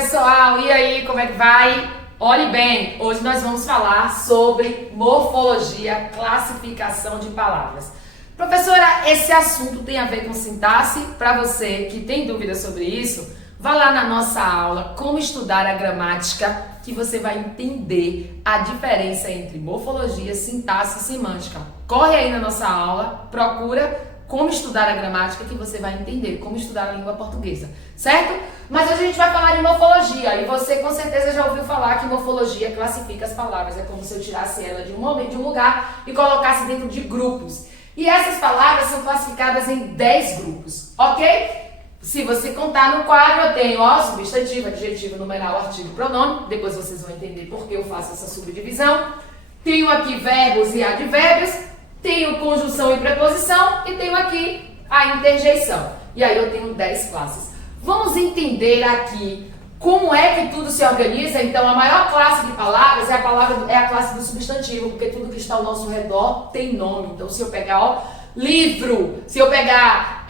pessoal, e aí, como é que vai? Olhe bem, hoje nós vamos falar sobre morfologia, classificação de palavras. Professora, esse assunto tem a ver com sintaxe? Para você que tem dúvida sobre isso, vá lá na nossa aula Como Estudar a Gramática, que você vai entender a diferença entre morfologia, sintaxe e semântica. Corre aí na nossa aula, procura Como Estudar a Gramática, que você vai entender como estudar a língua portuguesa, certo? Mas hoje a gente vai falar de morfologia, e você com certeza já ouviu falar que morfologia classifica as palavras. É como se eu tirasse ela de um momento, de um lugar e colocasse dentro de grupos. E essas palavras são classificadas em 10 grupos, ok? Se você contar no quadro, eu tenho substantivo, adjetivo, numeral, artigo, pronome. Depois vocês vão entender por que eu faço essa subdivisão. Tenho aqui verbos e advérbios. Tenho conjunção e preposição e tenho aqui a interjeição. E aí eu tenho 10 classes. Vamos entender aqui como é que tudo se organiza. Então, a maior classe de palavras é a classe do substantivo, porque tudo que está ao nosso redor tem nome. Então, se eu pegar, livro, se eu pegar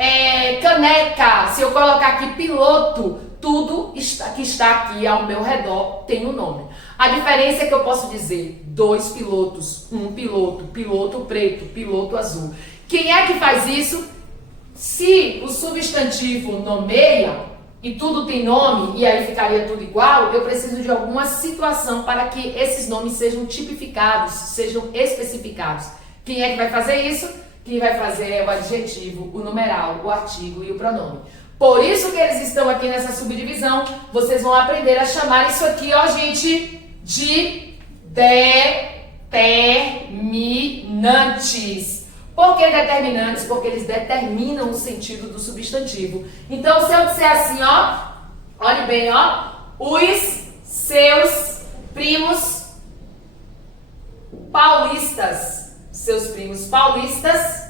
caneca, se eu colocar aqui piloto, tudo que está aqui ao meu redor tem um nome. A diferença é que eu posso dizer 2 pilotos, um piloto, piloto preto, piloto azul. Quem é que faz isso? Se o substantivo nomeia e tudo tem nome e aí ficaria tudo igual, eu preciso de alguma situação para que esses nomes sejam tipificados, sejam especificados. Quem é que vai fazer isso? Quem vai fazer é o adjetivo, o numeral, o artigo e o pronome. Por isso que eles estão aqui nessa subdivisão. Vocês vão aprender a chamar isso aqui, gente, de determinantes. Por que determinantes? Porque eles determinam o sentido do substantivo. Então, se eu disser assim, olhe bem, os seus primos paulistas,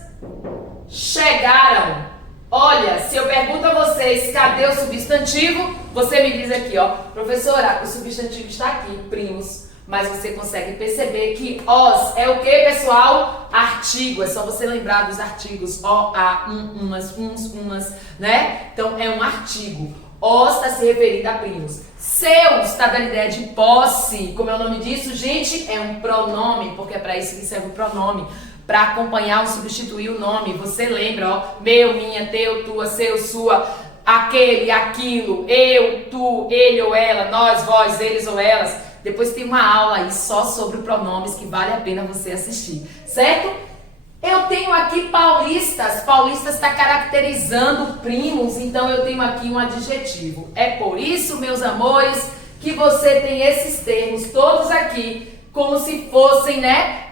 chegaram. Olha, se eu pergunto a vocês, cadê o substantivo? Você me diz aqui, professora, o substantivo está aqui, primos. Mas você consegue perceber que os é o que, pessoal? Artigo. É só você lembrar dos artigos. O, a, umas, uns, umas, né? Então, é um artigo. Os está se referindo a primos. Seus está dando ideia de posse. Como é o nome disso, gente? É um pronome, porque é para isso que serve o pronome. Para acompanhar ou substituir o nome. Você lembra, meu, minha, teu, tua, seu, sua, aquele, aquilo, eu, tu, ele ou ela, nós, vós, eles ou elas. Depois tem uma aula aí só sobre pronomes que vale a pena você assistir, certo? Eu tenho aqui paulistas. Paulistas está caracterizando primos, então eu tenho aqui um adjetivo. É por isso, meus amores, que você tem esses termos todos aqui, como se fossem,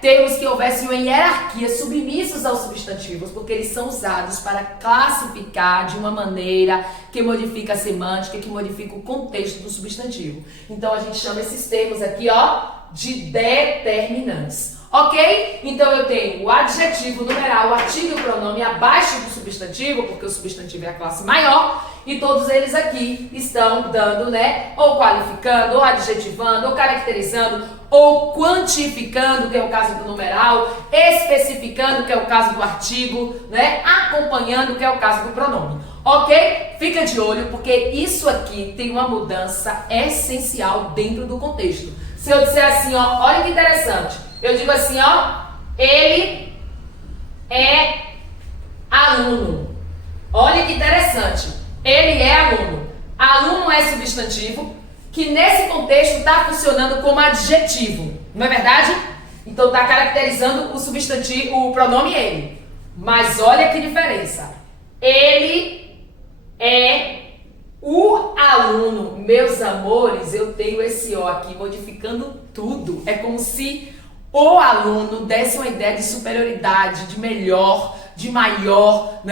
termos que houvessem uma hierarquia submissos aos substantivos, porque eles são usados para classificar de uma maneira que modifica a semântica, que modifica o contexto do substantivo. Então, a gente chama esses termos aqui, de determinantes. Ok? Então, eu tenho o adjetivo, o numeral, o artigo e o pronome abaixo do substantivo, porque o substantivo é a classe maior, e todos eles aqui estão dando, ou qualificando, ou adjetivando, ou caracterizando, ou quantificando, que é o caso do numeral, especificando, que é o caso do artigo, acompanhando, que é o caso do pronome. Ok? Fica de olho, porque isso aqui tem uma mudança essencial dentro do contexto. Se eu disser assim, olha que interessante, eu digo assim, ele é aluno. Olha que interessante, ele é aluno. Aluno é substantivo, que nesse contexto está funcionando como adjetivo, não é verdade? Então está caracterizando o substantivo, o pronome ele. Mas olha que diferença. Ele é o aluno. Meus amores, eu tenho esse O aqui modificando tudo. É como se o aluno desse uma ideia de superioridade, de melhor, de maior,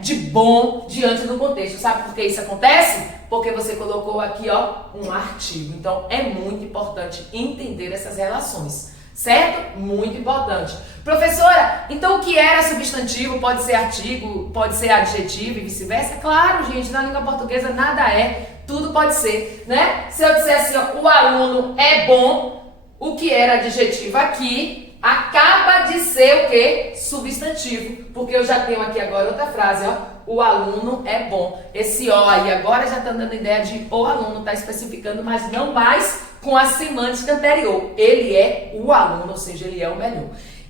de bom diante do contexto. Sabe por que isso acontece? Porque você colocou aqui, um artigo. Então, é muito importante entender essas relações, certo? Muito importante. Professora, então o que era substantivo pode ser artigo, pode ser adjetivo e vice-versa? Claro, gente, na língua portuguesa nada é, tudo pode ser, Se eu disser assim, o aluno é bom, o que era adjetivo aqui acaba de ser o quê? Substantivo. Porque eu já tenho aqui agora outra frase, ó. O aluno é bom. Esse ó aí agora já está dando ideia de o aluno, está especificando, mas não mais com a semântica anterior. Ele é o aluno, ou seja, ele é o melhor.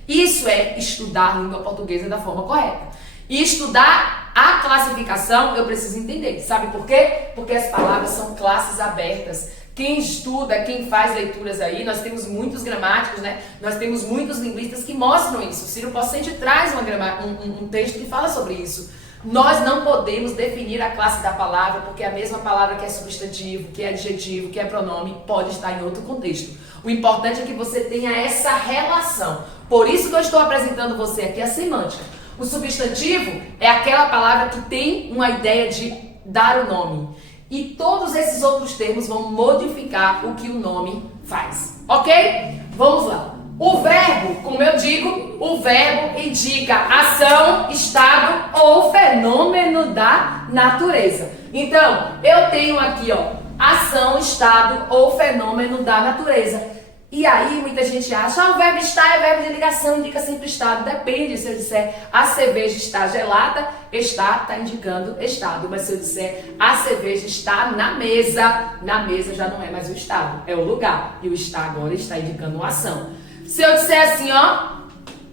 Isso é estudar a língua portuguesa da forma correta. E estudar a classificação eu preciso entender. Sabe por quê? Porque as palavras são classes abertas. Quem estuda, quem faz leituras aí, nós temos muitos gramáticos, né? Nós temos muitos linguistas que mostram isso. O Ciro Pocente traz um texto que fala sobre isso. Nós não podemos definir a classe da palavra, porque a mesma palavra que é substantivo, que é adjetivo, que é pronome, pode estar em outro contexto. O importante é que você tenha essa relação. Por isso que eu estou apresentando você aqui a semântica. O substantivo é aquela palavra que tem uma ideia de dar o nome. E todos esses outros termos vão modificar o que o nome faz. Ok? Vamos lá. O verbo, como eu digo, o verbo indica ação, estado ou fenômeno da natureza. Então, eu tenho aqui, ó, ação, estado ou fenômeno da natureza. E aí, muita gente acha, o verbo estar é verbo de ligação, indica sempre estado. Depende, se eu disser a cerveja está gelada, está indicando estado. Mas se eu disser a cerveja está na mesa já não é mais o estado, é o lugar. E o está agora está indicando uma ação. Se eu disser assim, ó,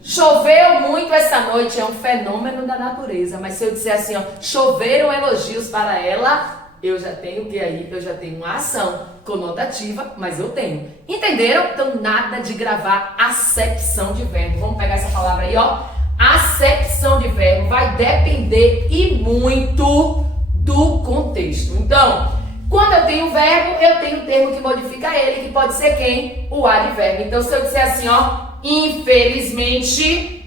choveu muito essa noite, é um fenômeno da natureza. Mas se eu disser assim, ó, choveram elogios para ela, eu já tenho o que aí? Eu já tenho uma ação conotativa, mas eu tenho. Entenderam? Então, nada de gravar acepção de verbo. Vamos pegar essa palavra aí, ó. Acepção de verbo vai depender e muito do contexto. Então, quando eu tenho verbo, eu tenho o termo que modifica ele, que pode ser quem? O advérbio. Então, se eu disser assim, ó, infelizmente,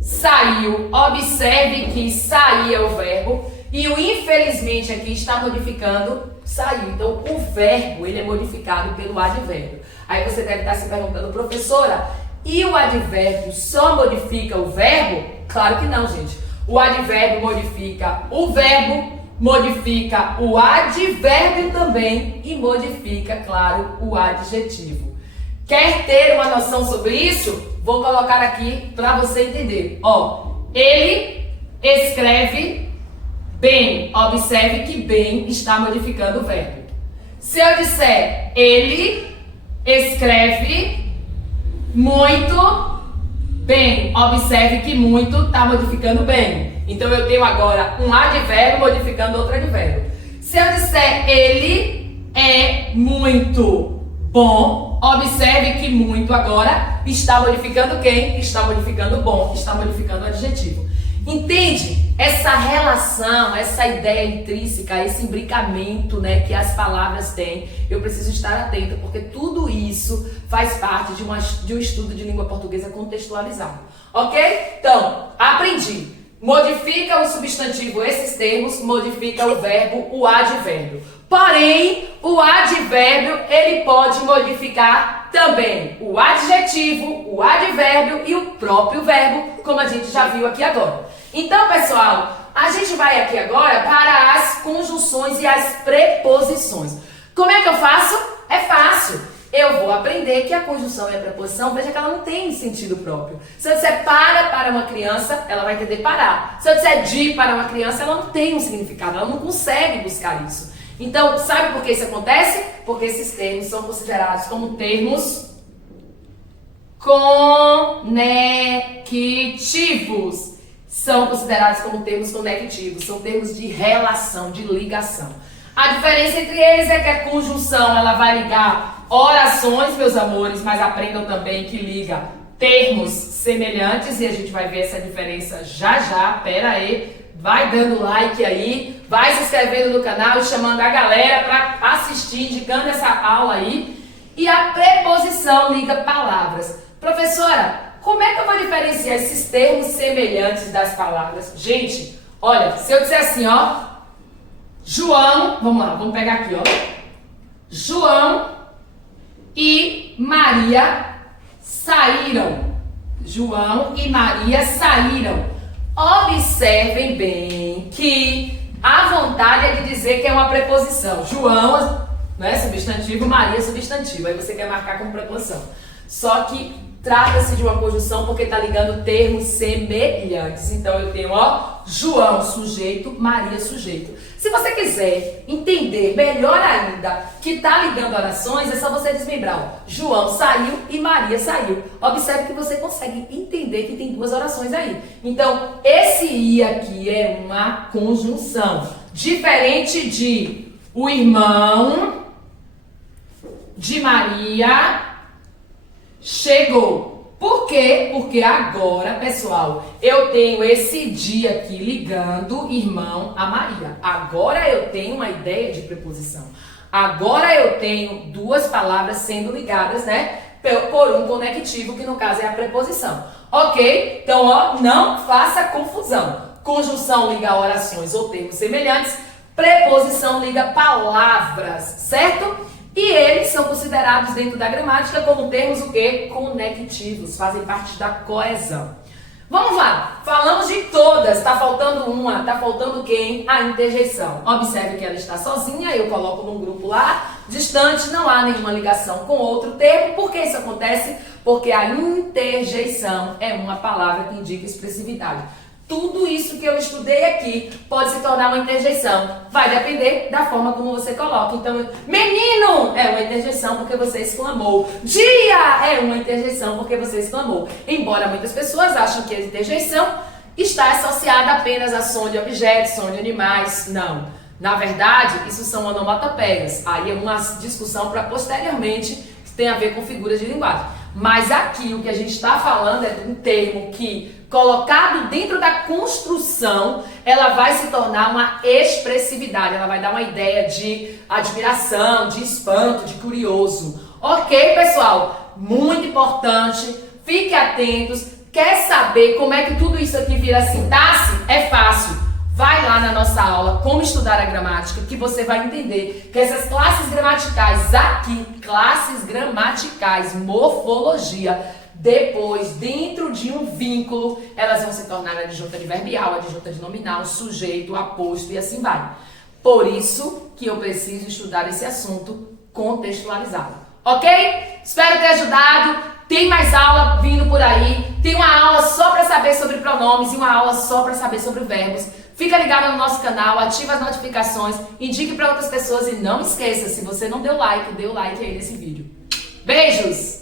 saiu. Observe que sair é o verbo e o infelizmente aqui está modificando saiu. Então, o verbo, ele é modificado pelo advérbio. Aí você deve estar se perguntando, professora, e o advérbio só modifica o verbo? Claro que não, gente. O advérbio modifica o verbo, modifica o advérbio também e modifica, claro, o adjetivo. Quer ter uma noção sobre isso? Vou colocar aqui para você entender. Ó, ele escreve bem. Observe que bem está modificando o verbo. Se eu disser ele escreve muito bem, observe que muito está modificando bem. Então eu tenho agora um advérbio modificando outro advérbio. Se eu disser ele é muito bom, observe que muito agora está modificando quem? Está modificando bom, está modificando o adjetivo. Entende? Essa relação, essa ideia intrínseca, esse imbricamento, né, que as palavras têm, eu preciso estar atenta, porque tudo isso faz parte de um estudo de língua portuguesa contextualizado. Ok? Então, aprendi. Modifica o substantivo, esses termos, modifica o verbo, o advérbio. Porém, o advérbio, ele pode modificar também o adjetivo, o advérbio e o próprio verbo, como a gente já viu aqui agora. Então, pessoal, a gente vai aqui agora para as conjunções e as preposições. Como é que eu faço? É fácil. Eu vou aprender que a conjunção e a preposição, veja que ela não tem sentido próprio. Se eu disser para uma criança, ela vai entender parar. Se eu disser de para uma criança, ela não tem um significado, ela não consegue buscar isso. Então, sabe por que isso acontece? Porque esses termos são considerados como termos conectivos. São considerados como termos conectivos, são termos de relação, de ligação. A diferença entre eles é que a conjunção, ela vai ligar orações, meus amores, mas aprendam também que liga termos semelhantes, e a gente vai ver essa diferença já já. Pera aí, vai dando like aí, vai se inscrevendo no canal e chamando a galera para assistir, indicando essa aula aí. E a preposição liga palavras. Professora, como é que eu vou diferenciar esses termos semelhantes das palavras? Gente, olha, se eu disser assim, ó, João, vamos lá, vamos pegar aqui, ó. João e Maria saíram. João e Maria saíram. Observem bem que a vontade é de dizer que é uma preposição. João, né, substantivo, Maria, substantivo. Aí você quer marcar como preposição. Só que trata-se de uma conjunção porque está ligando termos semelhantes. Então eu tenho, ó, João, sujeito, Maria, sujeito. Se você quiser entender melhor ainda que está ligando orações, é só você desmembrar, ó. João saiu e Maria saiu. Observe que você consegue entender que tem duas orações aí. Então, esse I aqui é uma conjunção. Diferente de o irmão de Maria chegou. Por quê? Porque agora, pessoal, eu tenho esse dia aqui ligando irmão a Maria. Agora eu tenho uma ideia de preposição. Agora eu tenho duas palavras sendo ligadas, né? Por um conectivo, que no caso é a preposição. Ok? Então, ó, não faça confusão. Conjunção liga orações ou termos semelhantes. Preposição liga palavras, certo? E eles são considerados dentro da gramática como termos o quê? Conectivos, fazem parte da coesão. Vamos lá, falamos de todas, tá faltando uma, tá faltando quem? A interjeição. Observe que ela está sozinha, eu coloco num grupo lá, distante, não há nenhuma ligação com outro termo. Por que isso acontece? Porque a interjeição é uma palavra que indica expressividade. Tudo isso que eu estudei aqui pode se tornar uma interjeição. Vai depender da forma como você coloca. Então, menino é uma interjeição porque você exclamou. Dia é uma interjeição porque você exclamou. Embora muitas pessoas achem que a interjeição está associada apenas a som de objetos, som de animais. Não. Na verdade, isso são onomatopeias. Aí é uma discussão para posteriormente que tem a ver com figuras de linguagem. Mas aqui o que a gente está falando é de um termo que, colocado dentro da construção, ela vai se tornar uma expressividade, ela vai dar uma ideia de admiração, de espanto, de curioso. Ok, pessoal? Muito importante, fiquem atentos. Quer saber como é que tudo isso aqui vira sintaxe? É fácil. Vai lá na nossa aula, como estudar a gramática, que você vai entender que essas classes gramaticais aqui, classes gramaticais, morfologia, depois, dentro de um vínculo, elas vão se tornar adjunta adverbial, adjunta de nominal, sujeito, aposto e assim vai. Por isso que eu preciso estudar esse assunto contextualizado. Ok? Espero ter ajudado. Tem mais aula vindo por aí. Tem uma aula só para saber sobre pronomes e uma aula só para saber sobre verbos. Fica ligado no nosso canal, ativa as notificações, indique para outras pessoas e não esqueça, se você não deu like, dê o like aí nesse vídeo. Beijos!